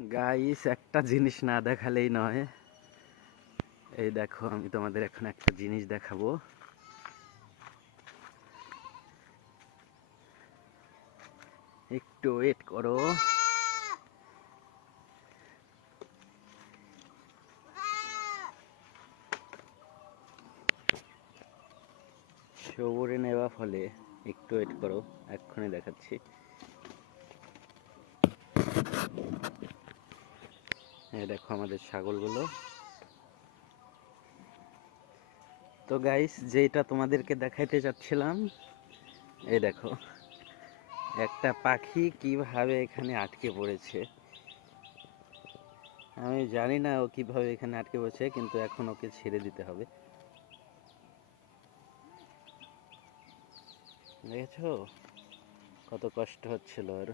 Guys, একটা জিনিস না দেখালেই নয়। এই দেখো, আমি তোমাদের এখন একটা জিনিস দেখাবো। একটু ওয়েট করো। সবুরে নেওয়া ফলে একটু ওয়েট করো, এক্ষুনি দেখাচ্ছি। এই দেখো আমাদের ছাগলগুলো। তো গাইস, যেটা তোমাদেরকে দেখাইতে চাচ্ছিলাম, এই দেখো একটা পাখি কিভাবে এখানে আটকে পড়েছে। আমি জানি না ও কিভাবে এখানে আটকে পড়েছে, কিন্তু এখন ওকে ছেড়ে দিতে হবে। দেখেছো কত কষ্ট হচ্ছিল ওর।